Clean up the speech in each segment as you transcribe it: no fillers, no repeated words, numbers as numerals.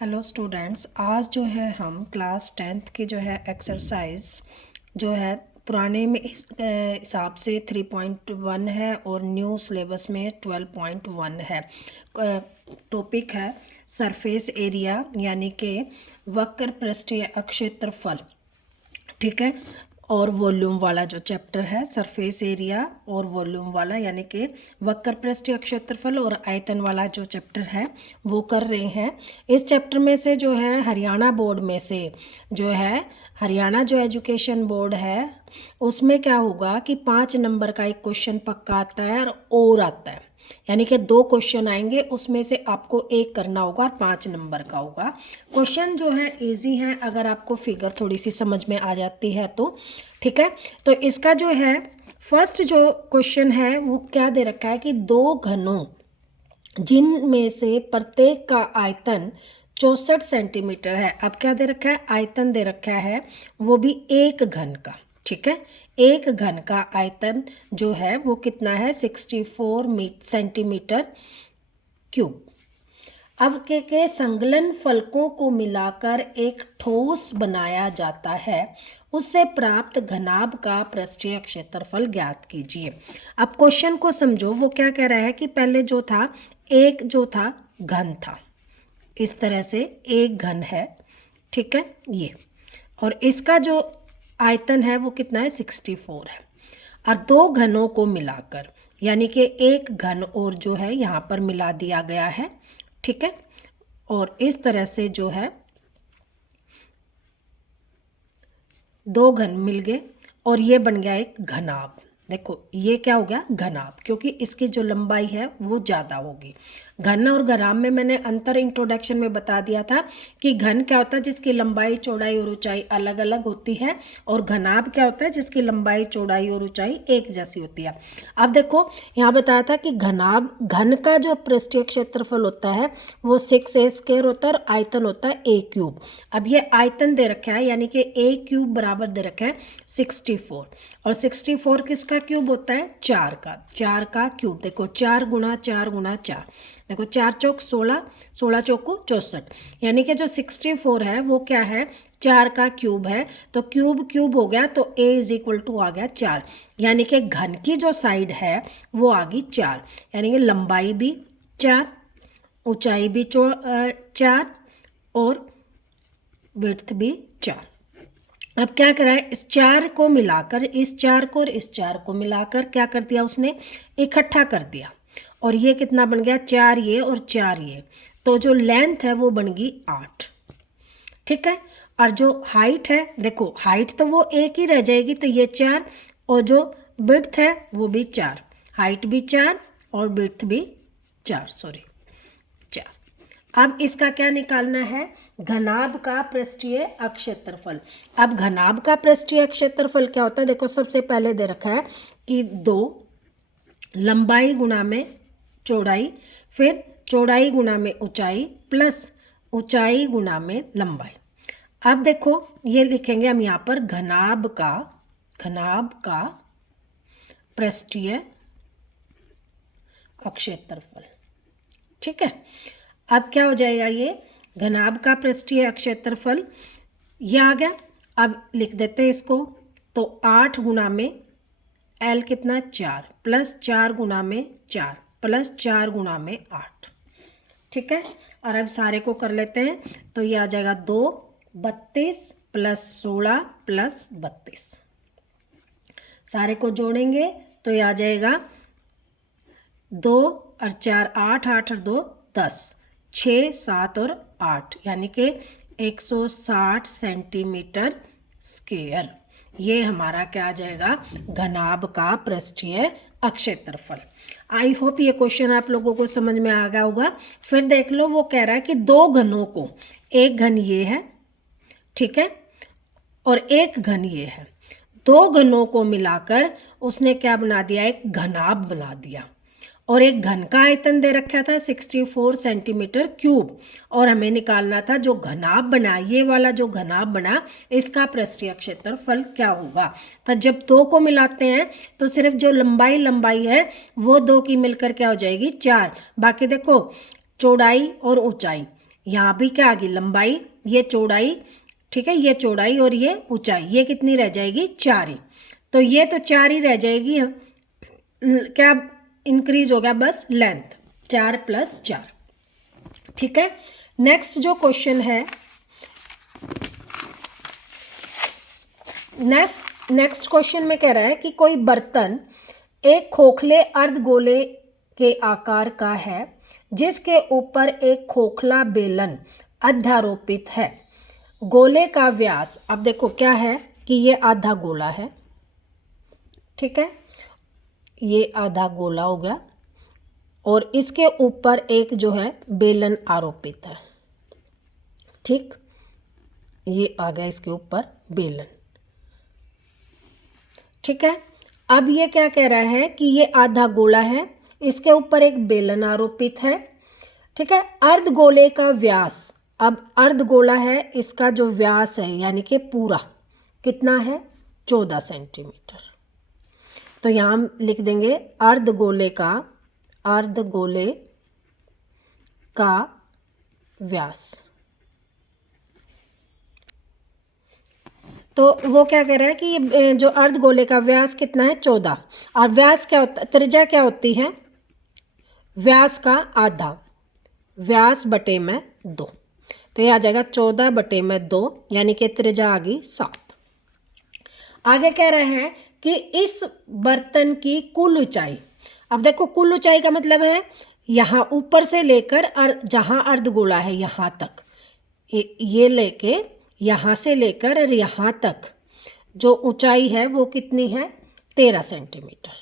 Hello students, आज जो है हम क्लास 10th की जो है एक्सरसाइज जो है पुराने में हिसाब से 3.1 है और न्यू सिलेबस में 12.1 है। टॉपिक है सरफेस एरिया यानी कि वक्र पृष्ठीय क्षेत्रफल। ठीक है। और वॉल्यूम वाला जो चैप्टर है सरफेस एरिया और वॉल्यूम वाला यानी कि वक्र पृष्ठीय क्षेत्रफल और आयतन वाला जो चैप्टर है वो कर रहे हैं। इस चैप्टर में से जो है हरियाणा बोर्ड में से जो है हरियाणा जो एजुकेशन बोर्ड है उसमें क्या होगा कि 5 नंबर का एक क्वेश्चन पक्का आता है और आता है, यानी कि 2 क्वेश्चन आएंगे, उसमें से आपको एक करना होगा और 5 नंबर का होगा। क्वेश्चन जो है इजी है अगर आपको फिगर थोड़ी सी समझ में आ जाती है तो। ठीक है, तो इसका जो है फर्स्ट जो क्वेश्चन है वो क्या दे रखा है कि 2 घनों जिनमें से प्रत्येक का आयतन 64 सेंटीमीटर है। अब क्या दे रखा है, आयतन दे रखा है वो भी एक घन का। ठीक है, एक घन का आयतन जो है वो कितना है 64 सेंटीमीटर क्यूब। अब के संलग्न फलकों को मिलाकर एक ठोस बनाया जाता है, उससे प्राप्त घनाभ का पृष्ठीय क्षेत्रफल ज्ञात कीजिए। अब क्वेश्चन को समझो, वो क्या कह रहा है कि पहले जो था एक जो था घन था, इस तरह से एक घन है। ठीक है, ये और इसका जो आयतन है वो कितना है 64 है। और 2 घनों को मिलाकर यानी कि एक घन और जो है यहाँ पर मिला दिया गया है। ठीक है, और इस तरह से जो है 2 घन मिल गए और ये बन गया एक घनाभ। देखो ये क्या हो गया घनाभ, क्योंकि इसकी जो लंबाई है वो ज़्यादा होगी। घन और घनाभ में मैंने अंतर इंट्रोडक्शन में बता दिया था कि घन क्या होता है जिसकी लंबाई चौड़ाई और ऊंचाई अलग अलग होती है, और घनाभ क्या होता है जिसकी लंबाई चौड़ाई और ऊंचाई एक जैसी होती है। अब देखो यहाँ बताया था कि घनाभ घन का जो पृष्ठीय क्षेत्रफल होता है वो 6a² होता है और आयतन होता है a³ अब ये आयतन दे रखा है यानी कि a³ बराबर दे रखा है 64, और 64 किसका क्यूब होता है 4 का, 4 का क्यूब। देखो 4 गुणा 4 गुणा 4, देखो 4 चौक 16, 16 चौक को 64, यानी कि जो 64 है वो क्या है 4 का क्यूब है। तो क्यूब क्यूब हो गया तो a = आ गया 4, यानी कि घन की जो साइड है वो आ गई 4, यानी कि लंबाई भी 4, ऊंचाई भी 4 और विड्थ भी 4। अब क्या करा है, इस 4 को मिलाकर, इस 4 को और इस 4 को मिलाकर क्या कर दिया उसने इकट्ठा कर दिया, और ये कितना बन गया 4 ये और 4 ये, तो जो लेंथ है वो बन गई 8। ठीक है, और जो हाइट है देखो हाइट तो वो एक ही रह जाएगी, तो ये 4 और जो विड्थ है वो भी 4, हाइट भी 4 और विड्थ भी 4, सॉरी 4। अब इसका क्या निकालना है, घनाभ का पृष्ठीय क्षेत्रफल। अब घनाभ का पृष्ठीय क्षेत्रफल क्या होता है, देखो सबसे पहले दे रखा है कि 2 लंबाई गुणा में चौड़ाई, फिर चौड़ाई गुणा में ऊंचाई प्लस ऊंचाई गुणा में लंबाई। अब देखो ये लिखेंगे हम यहाँ पर घनाभ का पृष्ठीय क्षेत्रफल। ठीक है, अब क्या हो जाएगा, ये घनाभ का पृष्ठीय क्षेत्रफल ये आ गया। अब लिख देते हैं इसको, तो 8 गुणा में L कितना 4 प्लस 4 गुणा में 4 प्लस 4 गुणा में 8। ठीक है, और अब सारे को कर लेते हैं, तो ये आ जाएगा 2 32 प्लस 16 प्लस 32, सारे को जोड़ेंगे तो ये आ जाएगा 2 और 4 8, 8 और 2 10, 6 7 और 8, यानी कि 160 सेंटीमीटर स्क्वायर। ये हमारा क्या आ जाएगा घनाभ का पृष्ठीय क्षेत्रफल। आई होप ये क्वेश्चन आप लोगों को समझ में आ गया होगा। फिर देख लो, वो कह रहा है कि 2 घनों को, एक घन ये है, ठीक है, और एक घन ये है, 2 घनों को मिलाकर उसने क्या बना दिया, एक घनाभ बना दिया, और एक घन का आयतन दे रखा था 64 सेंटीमीटर क्यूब, और हमें निकालना था जो घनाभ बना, ये वाला जो घनाभ बना इसका पृष्ठीय क्षेत्रफल क्या होगा। तो जब 2 को मिलाते हैं तो सिर्फ जो लंबाई है वो 2 की मिलकर क्या हो जाएगी 4, बाकी देखो चौड़ाई और ऊंचाई यहाँ भी क्या आ गई लंबाई, ये चौड़ाई, ठीक है, ये चौड़ाई और ये ऊंचाई, ये कितनी रह जाएगी 4 ही। तो ये तो 4 ही रह जाएगी, क्या इंक्रीज हो गया बस लेंथ, 4 + 4। ठीक है, नेक्स्ट जो क्वेश्चन है, नेक्स्ट क्वेश्चन में कह रहा है कि कोई बर्तन एक खोखले अर्धगोले के आकार का है जिसके ऊपर एक खोखला बेलन अध्यारोपित है। गोले का व्यास, अब देखो क्या है कि ये आधा गोला है, ठीक है, ये आधा गोला हो गया और इसके ऊपर एक जो है बेलन आरोपित है। ठीक, ये आ गया इसके ऊपर बेलन। ठीक है, अब ये क्या कह रहा है कि ये आधा गोला है, इसके ऊपर एक बेलन आरोपित है। ठीक है, अर्धगोले का व्यास, अब अर्धगोला है, इसका जो व्यास है यानी कि पूरा कितना है 14 सेंटीमीटर। तो यहाँ हम लिख देंगे अर्धगोले का व्यास। तो वो क्या कह रहा है कि जो अर्धगोले का व्यास कितना है 14, और व्यास क्या होता है, त्रिज्या क्या होती है, व्यास का आधा, व्यास बटे में 2, तो ये आ जाएगा 14/2 यानी कि त्रिज्या आ गई 7। आगे कह रहे हैं कि इस बर्तन की कुल ऊंचाई, अब देखो कुल ऊंचाई का मतलब है यहाँ ऊपर से लेकर जहाँ अर्धगोला है यहाँ तक, ये लेके यहाँ से लेकर और यहाँ तक जो ऊंचाई है वो कितनी है 13 सेंटीमीटर।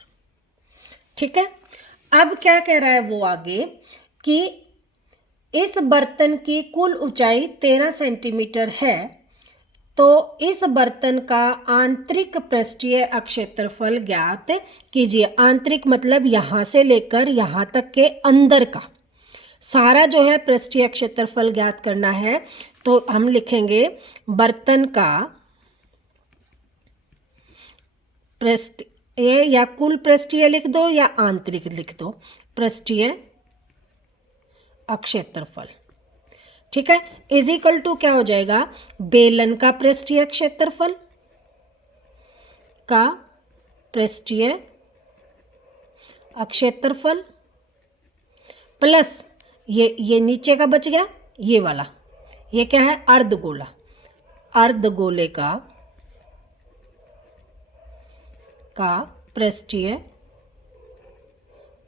ठीक है, अब क्या कह रहा है वो आगे कि इस बर्तन की कुल ऊंचाई 13 सेंटीमीटर है, तो इस बर्तन का आंतरिक पृष्ठीय क्षेत्रफल ज्ञात कीजिए। आंतरिक मतलब यहाँ से लेकर यहाँ तक के अंदर का सारा जो है पृष्ठीय क्षेत्रफल ज्ञात करना है। तो हम लिखेंगे बर्तन का पृष्ठीय, या कुल पृष्ठीय लिख दो या आंतरिक लिख दो, पृष्ठीय क्षेत्रफल। ठीक है, इज इक्वल टू क्या हो जाएगा, बेलन का पृष्ठीय क्षेत्रफल का पृष्ठीय क्षेत्रफल प्लस ये नीचे का बच गया ये वाला, ये क्या है अर्धगोला, अर्धगोले का पृष्ठीय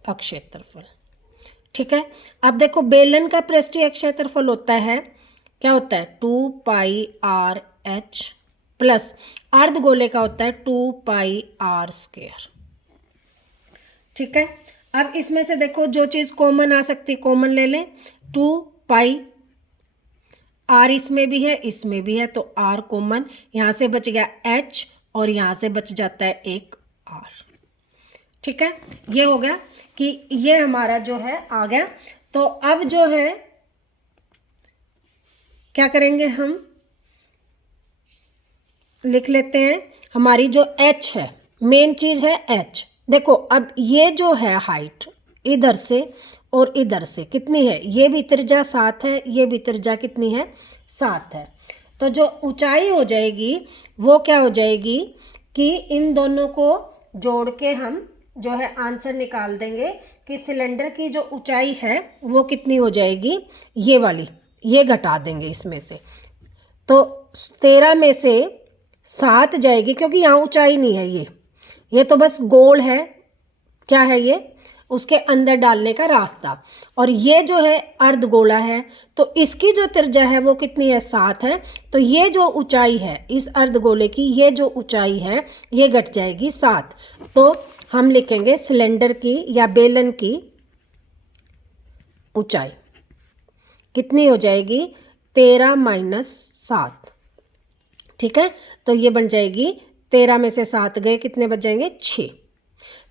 क्षेत्रफल। ठीक है, अब देखो बेलन का पृष्ठीय क्षेत्रफल होता है, क्या होता है 2πr/h प्लस अर्धगोले का होता है 2πr²। ठीक है, अब इसमें से देखो जो चीज़ कॉमन आ सकती है कॉमन ले लें, 2π, r इसमें भी है इसमें भी है, तो r कॉमन, यहाँ से बच गया h और यहाँ से बच जाता है एक r। ठीक है, ये हो गया कि ये हमारा जो है आ गया। तो अब जो है क्या करेंगे, हम लिख लेते हैं हमारी जो h है, मेन चीज़ है h। देखो अब ये जो है हाइट इधर से और इधर से कितनी है, ये भी त्रिज्या 7 है, ये भी त्रिज्या कितनी है 7 है। तो जो ऊंचाई हो जाएगी वो क्या हो जाएगी कि इन दोनों को जोड़ के हम जो है आंसर निकाल देंगे कि सिलेंडर की जो ऊंचाई है वो कितनी हो जाएगी, ये वाली, ये घटा देंगे इसमें से, तो 13 में से 7 जाएगी, क्योंकि यहाँ ऊंचाई नहीं है, ये तो बस गोल है, क्या है ये उसके अंदर डालने का रास्ता, और ये जो है अर्धगोला है, तो इसकी जो त्रिज्या है वो कितनी है 7 है। तो ये जो ऊंचाई है इस अर्धगोले की, ये जो ऊंचाई है ये घट जाएगी 7। तो हम लिखेंगे सिलेंडर की या बेलन की ऊंचाई कितनी हो जाएगी 13 - 7। ठीक है, तो ये बन जाएगी 13 में से 7 गए, कितने बच जाएंगे 6।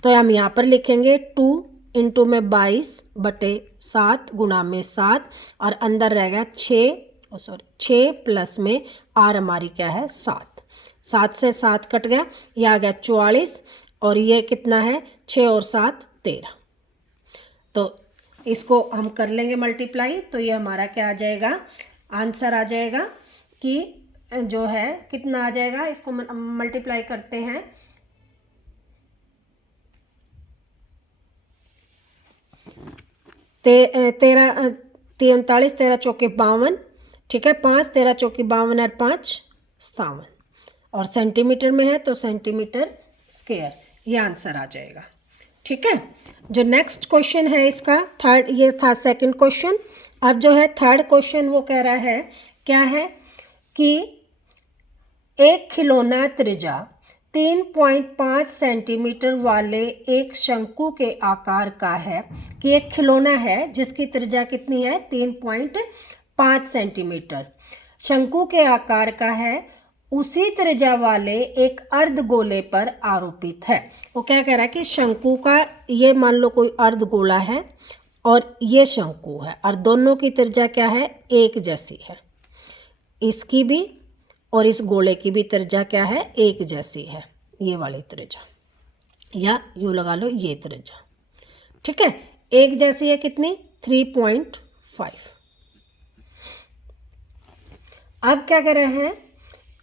तो हम यहाँ पर लिखेंगे 2 इंटू में 22/7 गुणा में 7 और अंदर रह गया 6 प्लस में r हमारी क्या है 7, 7 से 7 कट गया, ये आ गया 44 और ये कितना है 6 और 7 13। तो इसको हम कर लेंगे मल्टीप्लाई, तो ये हमारा क्या आ जाएगा, आंसर आ जाएगा कि जो है कितना आ जाएगा, इसको मल्टीप्लाई करते हैं, तेरह 39, 13 चौके 52, ठीक है, 5 13 चौके 52 और 5 57, और सेंटीमीटर में है तो सेंटीमीटर स्क्वायर, ये आंसर आ जाएगा। ठीक है, जो नेक्स्ट क्वेश्चन है इसका थर्ड, ये था सेकंड क्वेश्चन। अब जो है थर्ड क्वेश्चन वो कह रहा है, क्या है कि एक खिलौना त्रिज्या 3.5 सेंटीमीटर वाले एक शंकु के आकार का है, कि एक खिलौना है जिसकी त्रिज्या कितनी है, 3.5 सेंटीमीटर, शंकु के आकार का है, उसी त्रिज्या वाले एक अर्धगोले पर आरोपित है। वो क्या कह रहा है कि शंकु का, ये मान लो कोई अर्धगोला है और ये शंकु है, और दोनों की त्रिज्या क्या है, एक जैसी है, इसकी भी और इस गोले की भी त्रिज्या क्या है, एक जैसी है, ये वाली त्रिज्या, या यूँ लगा लो ये त्रिज्या। ठीक है, एक जैसी है कितनी, 3.5। अब क्या कर रहे हैं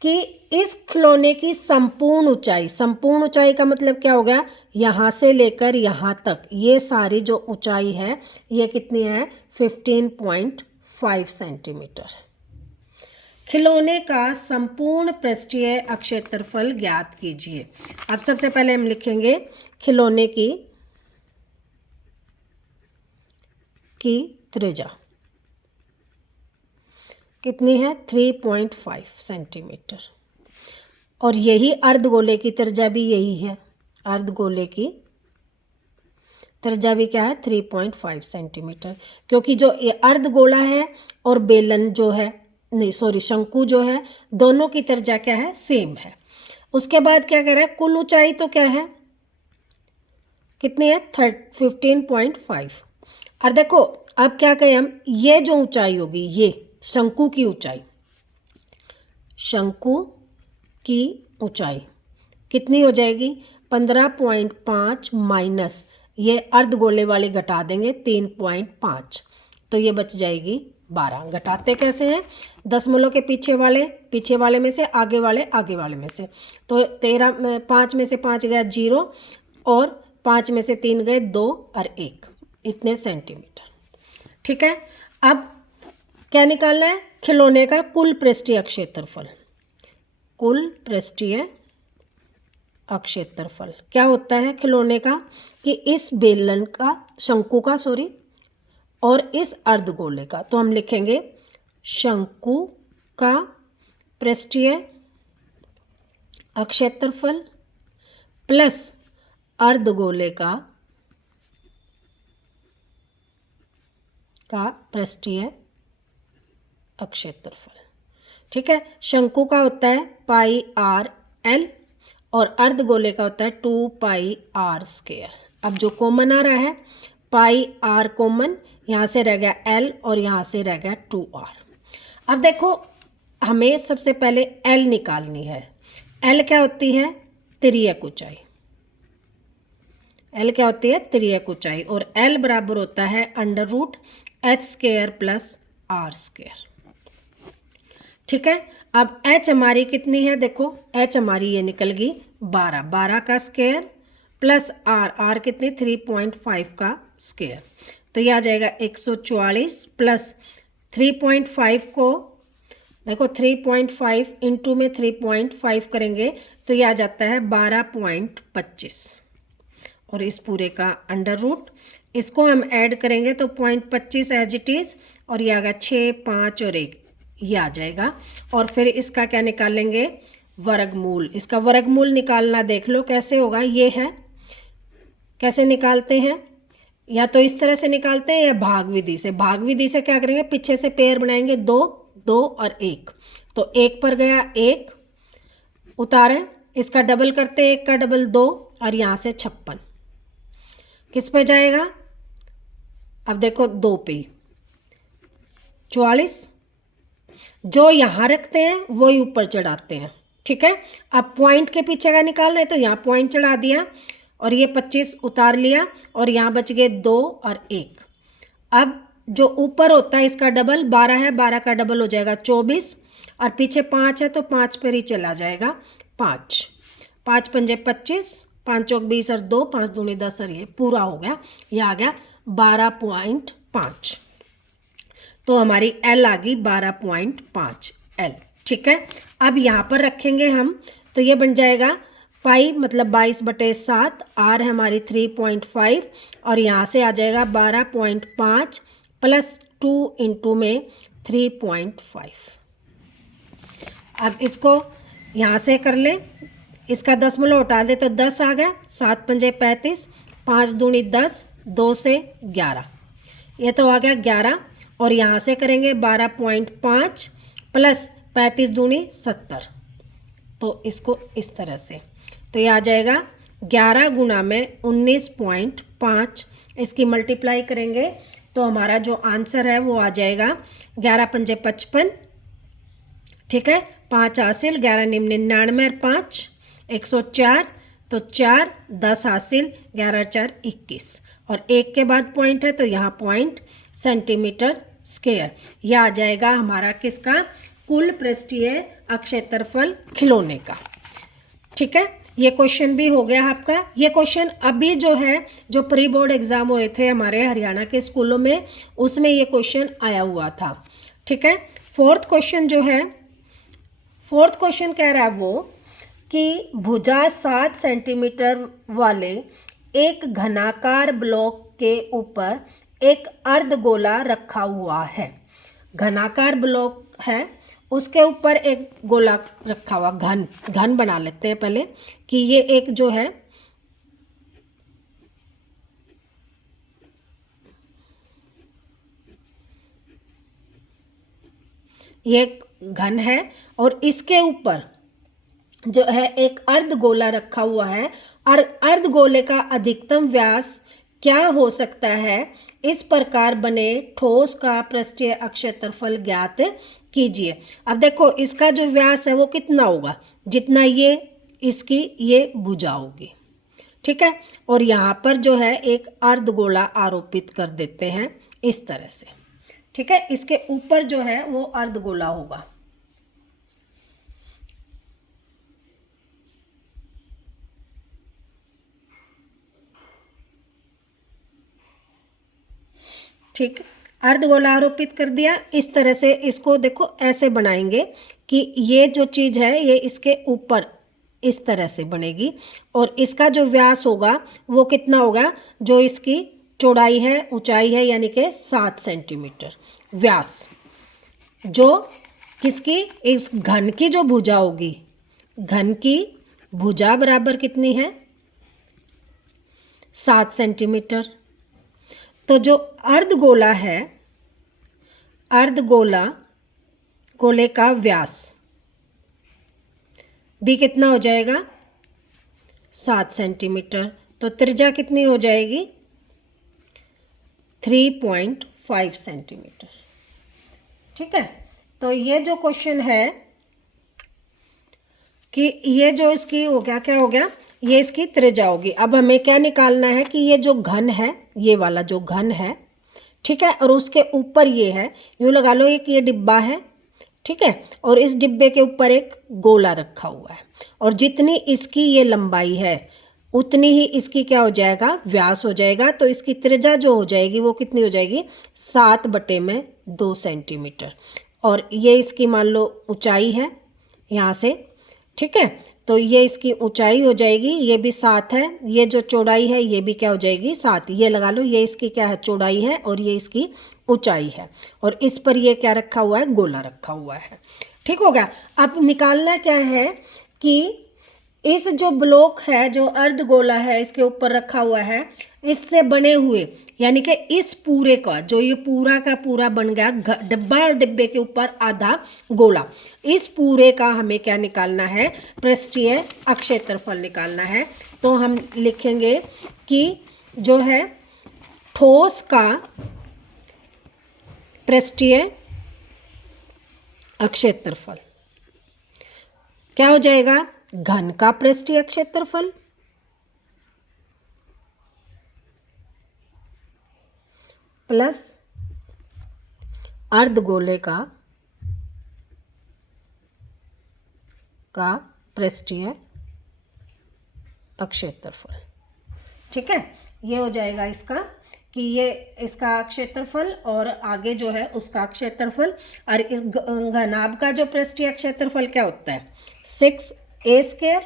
कि इस खिलौने की संपूर्ण ऊंचाई, संपूर्ण ऊंचाई का मतलब क्या हो गया, यहाँ से लेकर यहाँ तक ये सारी जो ऊंचाई है ये कितनी है, 15.5 सेंटीमीटर। खिलौने का संपूर्ण पृष्ठीय अक्षेत्रफल ज्ञात कीजिए। अब सबसे पहले हम लिखेंगे खिलौने की त्रिज्या कितनी है, 3.5 सेंटीमीटर, और यही अर्धगोले की त्रिज्या भी यही है, अर्धगोले की त्रिज्या भी क्या है, 3.5 सेंटीमीटर, क्योंकि जो ये अर्धगोला है और बेलन जो है, नहीं सॉरी शंकु जो है, दोनों की त्रिज्या क्या है, सेम है। उसके बाद क्या कह रहा है, कुल ऊंचाई तो क्या है, कितनी है, 15.5। और देखो अब क्या कहें हम, ये जो ऊंचाई होगी, ये शंकु की ऊंचाई, शंकु की ऊंचाई कितनी हो जाएगी, 15.5 माइनस ये अर्धगोले वाली घटा देंगे 3.5, तो ये बच जाएगी 12। घटाते कैसे हैं, दशमलव के पीछे वाले में से आगे वाले में से, तो 5 में से 5 गया 0, और 5 में से 3 गए 2 और 1, इतने सेंटीमीटर। ठीक है, अब क्या निकालना है, खिलौने का कुल पृष्ठीय क्षेत्रफल। कुल पृष्ठीय क्षेत्रफल क्या होता है खिलौने का, कि इस बेलन का, शंकु का सॉरी, और इस अर्धगोले का, तो हम लिखेंगे शंकु का पृष्ठीय क्षेत्रफल प्लस अर्धगोले का पृष्ठीय क्षेत्रफल। ठीक है, शंकु का होता है πr/l और अर्धगोले का होता है 2πr²। अब जो कॉमन आ रहा है, πr कॉमन, यहाँ से रह गया l और यहाँ से रह गया 2r। अब देखो हमें सबसे पहले l निकालनी है। l क्या होती है, तिर्यक ऊंचाई। l क्या होती है, तिर्यक ऊंचाई, और l बराबर होता है √h² + r²। ठीक है, अब h हमारी कितनी है, देखो h हमारी ये निकल गई 12 का स्क्वायर प्लस r कितनी 3.5 का स्क्वायर, तो ये आ जाएगा 144 प्लस 3.5 को देखो 3.5 इंटू में 3.5 करेंगे तो ये आ जाता है 12.25, और इस पूरे का √ इसको हम ऐड करेंगे तो 0.25 एज इट इज़, और ये आएगा 6, 5 और 1, ये आ जाएगा। और फिर इसका क्या निकालेंगे, वर्गमूल। इसका वर्गमूल निकालना देख लो कैसे होगा, ये है, कैसे निकालते हैं, या तो इस तरह से निकालते हैं या भाग विधि से। भाग विधि से क्या करेंगे, पीछे से पेयर बनाएंगे 2, 2 और 1, तो 1 पर गया 1 उतारें, इसका डबल करते 1 का डबल 2, और यहाँ से 56 किस पे जाएगा, अब देखो 2 पे 44, जो यहाँ रखते हैं वही ऊपर चढ़ाते हैं। ठीक है, अब पॉइंट के पीछे का निकालना है तो यहाँ पॉइंट चढ़ा दिया, और ये 25 उतार लिया, और यहाँ बच गए 2 और 1, अब जो ऊपर होता है इसका डबल 12 है, 12 का डबल हो जाएगा 24, और पीछे 5 है तो 5 पर ही चला जाएगा 5, 5 पंजे 25, 5 चौक 20 और 2, 5 दूनी 10 और ये पूरा हो गया, ये आ गया 12.5। तो हमारी एल आ गई 12.5 एल। ठीक है, अब यहाँ पर रखेंगे हम, तो ये बन जाएगा पाई मतलब 22/7, आर है हमारी 3.5, और यहाँ से आ जाएगा 12.5 प्लस 2 इंटू में 3.5। अब इसको यहाँ से कर लें, इसका दशमलव हटा दे तो 10 आ गया, 7 पंजे 35, 5 दूनी 10, 2 से 11, ये तो आ गया 11, और यहाँ से करेंगे 12.5 प्लस 35 दूनी 70, तो इसको इस तरह से, तो ये आ जाएगा 11 गुना में 19.5, इसकी मल्टीप्लाई करेंगे तो हमारा जो आंसर है वो आ जाएगा 11 पंजे 55, ठीक है, 5 हासिल, 11 निम्न 99 और 5 104, तो 4 10 हासिल, 11 4 21, और 1 के बाद पॉइंट है तो यहाँ पॉइंट सेंटीमीटर स्क्वायर। यह आ जाएगा हमारा किसका, कुल पृष्ठीय अक्षेत्रफल खिलौने का। ठीक है, ये क्वेश्चन भी हो गया आपका। ये क्वेश्चन अभी जो है, जो प्री बोर्ड एग्जाम हुए थे हमारे हरियाणा के स्कूलों में, उसमें ये क्वेश्चन आया हुआ था। ठीक है, फोर्थ क्वेश्चन जो है, फोर्थ क्वेश्चन कह रहा है वो कि भुजा 7 सेंटीमीटर वाले एक घनाकार ब्लॉक के ऊपर एक अर्धगोला रखा हुआ है। घनाकार ब्लॉक है, उसके ऊपर एक गोला रखा हुआ, घन बना लेते हैं पहले, कि ये एक जो है ये घन है, और इसके ऊपर जो है एक अर्धगोला रखा हुआ है, और अर्धगोले का अधिकतम व्यास क्या हो सकता है, इस प्रकार बने ठोस का पृष्ठीय अक्षेत्रफल ज्ञात कीजिए। अब देखो इसका जो व्यास है वो कितना होगा, जितना ये इसकी ये भुजा होगी। ठीक है, और यहाँ पर जो है एक अर्धगोला आरोपित कर देते हैं इस तरह से। ठीक है, इसके ऊपर जो है वो अर्धगोला होगा। ठीक, अर्धगोला आरोपित कर दिया। इस तरह से इसको देखो ऐसे बनाएंगे कि ये जो चीज़ है ये इसके ऊपर इस तरह से बनेगी, और इसका जो व्यास होगा वो कितना होगा, जो इसकी चौड़ाई है ऊंचाई है यानी कि 7 सेंटीमीटर व्यास, जो किसकी, इस घन की जो भुजा होगी, घन की भुजा बराबर कितनी है 7 सेंटीमीटर। तो जो अर्धगोला है, अर्धगोला गोले का व्यास भी कितना हो जाएगा 7 सेंटीमीटर, तो त्रिज्या कितनी हो जाएगी 3.5 सेंटीमीटर। ठीक है, तो ये जो क्वेश्चन है कि ये जो इसकी हो गया, क्या हो गया, ये इसकी त्रिज्या होगी। अब हमें क्या निकालना है कि ये जो घन है, ये वाला जो घन है, ठीक है, और उसके ऊपर ये है, यूँ लगा लो एक ये डिब्बा है, ठीक है, और इस डिब्बे के ऊपर एक गोला रखा हुआ है, और जितनी इसकी ये लंबाई है उतनी ही इसकी क्या हो जाएगा, व्यास हो जाएगा। तो इसकी त्रिज्या जो हो जाएगी वो कितनी हो जाएगी 7/2 सेंटीमीटर, और ये इसकी मान लो ऊंचाई है यहाँ से। ठीक है, तो ये इसकी ऊंचाई हो जाएगी, ये भी 7 है, ये जो चौड़ाई है ये भी क्या हो जाएगी 7, ये लगा लो, ये इसकी क्या है चौड़ाई है और ये इसकी ऊंचाई है, और इस पर ये क्या रखा हुआ है, गोला रखा हुआ है। ठीक हो गया। अब निकालना क्या है कि इस जो ब्लॉक है, जो अर्धगोला है इसके ऊपर रखा हुआ है, इससे बने हुए यानी कि इस पूरे का जो ये पूरा का पूरा बन गया डिब्बा, और डिब्बे के ऊपर आधा गोला, इस पूरे का हमें क्या निकालना है, पृष्ठीय अक्षेत्रफल निकालना है। तो हम लिखेंगे कि जो है ठोस का पृष्ठीय अक्षेत्रफल क्या हो जाएगा, घन का पृष्ठीय क्षेत्रफल प्लस अर्धगोले का पृष्ठीय क्षेत्रफल। ठीक है, ये हो जाएगा इसका कि ये इसका क्षेत्रफल और आगे जो है उसका क्षेत्रफल। और इस घनाभ का जो पृष्ठीय क्षेत्रफल क्या होता है 6a²।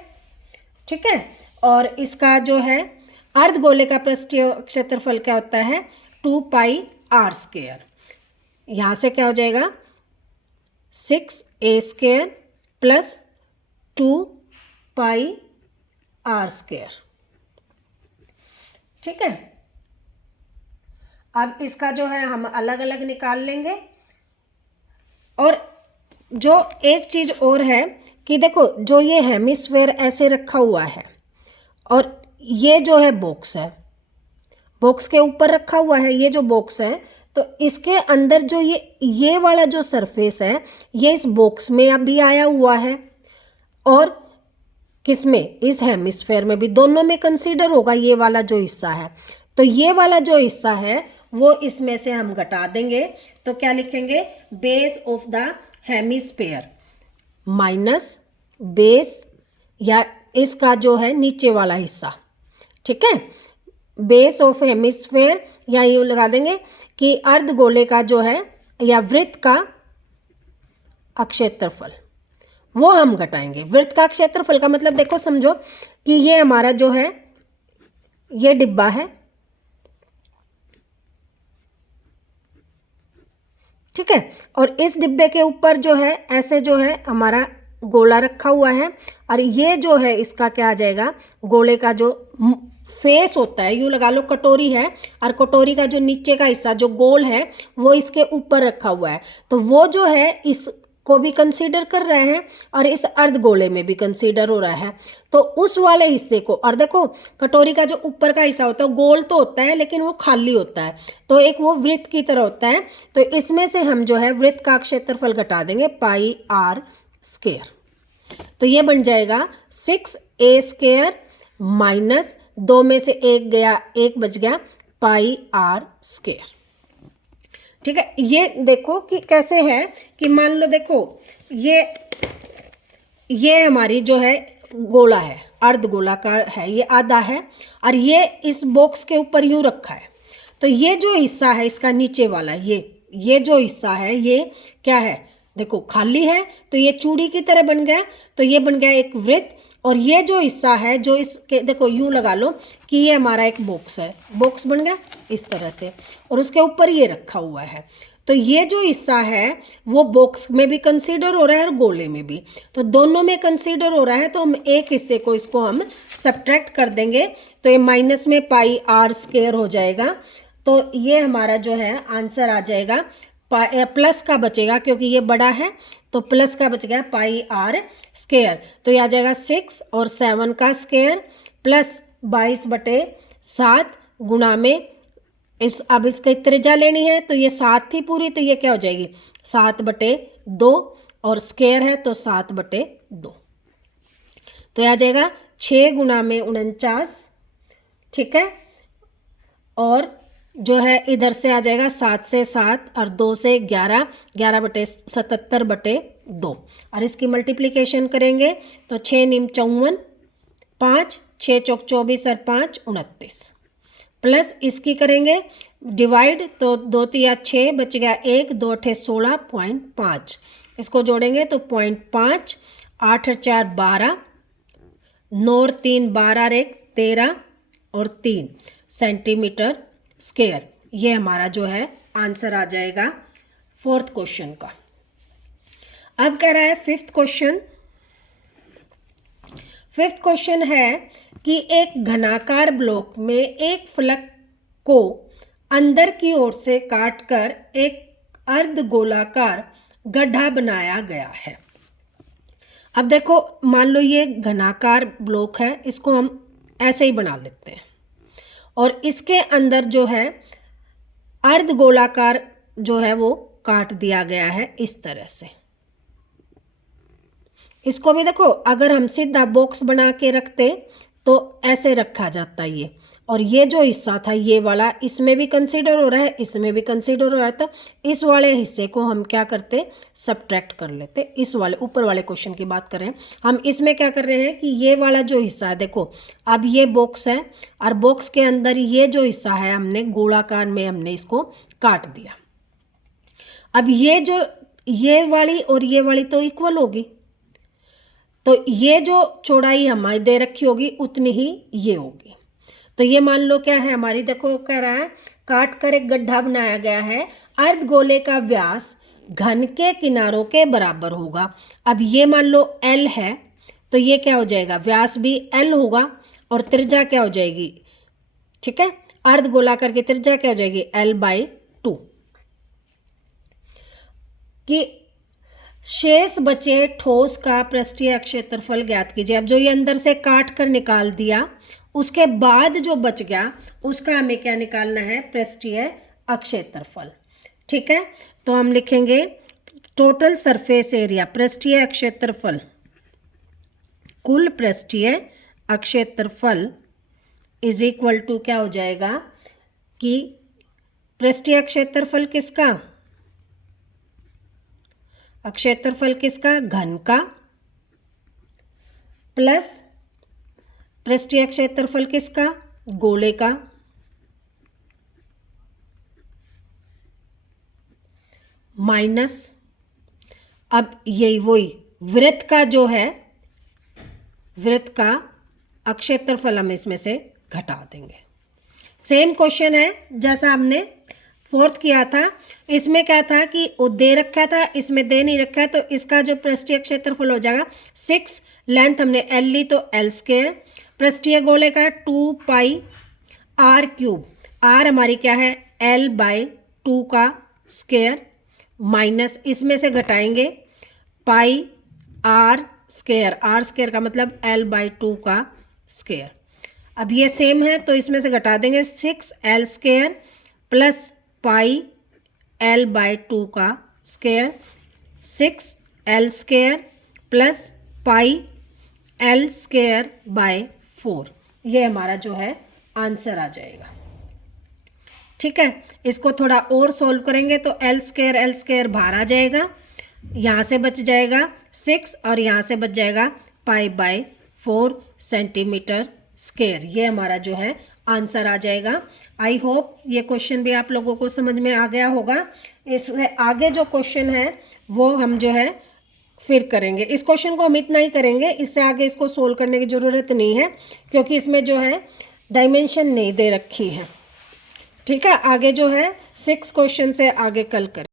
ठीक है, और इसका जो है अर्धगोले का पृष्ठीय क्षेत्रफल क्या होता है 2πr²। यहाँ से क्या हो जाएगा 6a² प्लस 2πr²। ठीक है, अब इसका जो है हम अलग अलग निकाल लेंगे। और जो एक चीज़ और है कि देखो जो ये हेमिस्फेयर ऐसे रखा हुआ है और ये जो है बॉक्स है, बॉक्स के ऊपर रखा हुआ है ये जो बॉक्स है, तो इसके अंदर जो ये वाला जो सरफेस है ये इस बॉक्स में अभी आया हुआ है और किसमें इस हेमिस्फेयर में भी, दोनों में कंसीडर होगा ये वाला जो हिस्सा है। तो ये वाला जो हिस्सा है वो इसमें से हम घटा देंगे। तो क्या लिखेंगे base of the hemisphere minus base या इसका जो है नीचे वाला हिस्सा। ठीक है, बेस ऑफ हेमिस्फेयर या यूँ लगा देंगे कि अर्धगोले का जो है या वृत्त का क्षेत्रफल वो हम घटाएंगे। वृत्त का क्षेत्रफल का मतलब देखो समझो कि ये हमारा जो है ये डिब्बा है। ठीक है, और इस डिब्बे के ऊपर जो है ऐसे जो है हमारा गोला रखा हुआ है और ये जो है इसका क्या आ जाएगा गोले का जो फेस होता है, यूँ लगा लो कटोरी है और कटोरी का जो नीचे का हिस्सा जो गोल है वो इसके ऊपर रखा हुआ है। तो वो जो है इसको भी कंसीडर कर रहे हैं और इस अर्धगोले में भी कंसीडर हो रहा है। तो उस वाले हिस्से को, और देखो कटोरी का जो ऊपर का हिस्सा होता है गोल तो होता है लेकिन वो खाली होता है, तो एक वो वृत्त की तरह होता है। तो इसमें से हम जो है वृत्त का क्षेत्रफल घटा देंगे πr²। तो ये बन जाएगा 6a² माइनस 2 में से 1 गया, 1 बच गया πr²। ठीक है, ये देखो कि कैसे है कि मान लो देखो ये हमारी जो है गोला है, अर्धगोलाकार है, ये आधा है और ये इस बॉक्स के ऊपर यूँ रखा है। तो ये जो हिस्सा है इसका नीचे वाला ये जो हिस्सा है ये क्या है देखो खाली है, तो ये चूड़ी की तरह बन गया। तो ये बन गया एक वृत्त। और ये जो हिस्सा है जो इसके देखो यूँ लगा लो कि ये हमारा एक बॉक्स है, बॉक्स बन गया इस तरह से और उसके ऊपर ये रखा हुआ है। तो ये जो हिस्सा है वो बॉक्स में भी कंसीडर हो रहा है और गोले में भी, तो दोनों में कंसीडर हो रहा है। तो हम एक हिस्से को इसको हम सब्ट्रैक्ट कर देंगे तो ये माइनस में πr² हो जाएगा। तो ये हमारा जो है आंसर आ जाएगा प्लस का बचेगा क्योंकि ये बड़ा है, तो प्लस का बच गया πr²। तो ये आ जाएगा 6 और 7 का स्क्वायर प्लस 22/7 गुणा में अब इसकी त्रिज्या लेनी है तो ये 7 थी पूरी, तो ये क्या हो जाएगी 7/2 और स्क्वायर है तो 7/2। तो ये आ जाएगा 6 गुणा में 49। ठीक है, और जो है इधर से आ जाएगा 7 से 7 और 2 से 11, 11/77/2 और इसकी मल्टीप्लिकेशन करेंगे तो 6 × 9 = 54, 5 6 चौक 24 और 5 29 प्लस इसकी करेंगे डिवाइड तो 2 × 6 बच गया 1, 2 × 16.5। इसको जोड़ेंगे तो 0.5, 8 × 4 12, 9 और 3 12 और 1 13 और 3 सेंटीमीटर स्क्वायर। ये हमारा जो है आंसर आ जाएगा 4th क्वेश्चन का। अब कह रहा है 5th क्वेश्चन। 5th क्वेश्चन है कि एक घनाकार ब्लॉक में एक फलक को अंदर की ओर से काटकर एक अर्धगोलाकार गड्ढा बनाया गया है। अब देखो मान लो ये घनाकार ब्लॉक है, इसको हम ऐसे ही बना लेते हैं और इसके अंदर जो है अर्धगोलाकार जो है वो काट दिया गया है इस तरह से। इसको भी देखो अगर हम सीधा बॉक्स बना के रखते तो ऐसे रखा जाता ये, और ये जो हिस्सा था ये वाला, इसमें भी कंसीडर हो रहा है, इसमें भी कंसीडर हो रहा है, तो इस वाले हिस्से को हम क्या करते, सब्ट्रैक्ट कर लेते। इस वाले ऊपर वाले क्वेश्चन की बात करें हम, इसमें क्या कर रहे हैं कि ये वाला जो हिस्सा है, देखो अब ये बॉक्स है और बॉक्स के अंदर ये जो हिस्सा है हमने गोलाकार में हमने इसको काट दिया। अब ये वाली और ये वाली तो इक्वल होगी, तो ये जो चौड़ाई हमारी दे रखी होगी उतनी ही ये होगी। तो ये मान लो क्या है हमारी, देखो कह रहा है काट कर एक गड्ढा बनाया गया है, अर्धगोले का व्यास घन के किनारों के बराबर होगा। अब ये मान लो L है, तो ये क्या हो जाएगा, व्यास भी L होगा और त्रिज्या क्या हो जाएगी, ठीक है, अर्धगोलाकार की त्रिज्या क्या हो जाएगी, L/2। कि शेष बचे ठोस का पृष्ठीय क्षेत्रफल ज्ञात कीजिए। अब जो ये अंदर से काट कर निकाल दिया, उसके बाद जो बच गया उसका हमें क्या निकालना है, पृष्ठीय क्षेत्रफल। ठीक है, तो हम लिखेंगे टोटल सरफेस एरिया, पृष्ठीय क्षेत्रफल, कुल पृष्ठीय क्षेत्रफल इज इक्वल टू क्या हो जाएगा कि पृष्ठीय क्षेत्रफल किसका, क्षेत्रफल किसका, घन का, प्लस पृष्ठीय क्षेत्रफल किसका, गोले का, माइनस अब यही वही वृत्त का जो है, वृत्त का क्षेत्रफल हम इसमें से घटा देंगे। सेम क्वेश्चन है जैसा हमने फोर्थ किया था। इसमें क्या था कि वो दे रखा था, इसमें दे नहीं रखा है, तो इसका जो पृष्ठीय क्षेत्रफल हो जाएगा 6, लेंथ हमने L ली तो L², पृष्ठीय गोले का 2πr³ r हमारी क्या है L/2 का स्क्वायर, माइनस इसमें से घटाएंगे πr², r² का मतलब L/2 का स्क्वायर। अब ये सेम है तो इसमें से घटा देंगे 6L² प्लस πL/2 का स्क्वायर, 6L² प्लस πL²/4, ये हमारा जो है आंसर आ जाएगा। ठीक है, इसको थोड़ा और सॉल्व करेंगे तो L² बाहर आ जाएगा, यहाँ से बच जाएगा 6 और यहाँ से बच जाएगा π/4 सेंटीमीटर स्क्वायर, ये हमारा जो है आंसर आ जाएगा। आई होप ये क्वेश्चन भी आप लोगों को समझ में आ गया होगा। इससे आगे जो क्वेश्चन है वो हम जो है फिर करेंगे। इस क्वेश्चन को हम इतना ही करेंगे, इससे आगे इसको सोल्व करने की ज़रूरत नहीं है क्योंकि इसमें जो है डायमेंशन नहीं दे रखी है। ठीक है, आगे जो है 6 क्वेश्चन से आगे कल करें।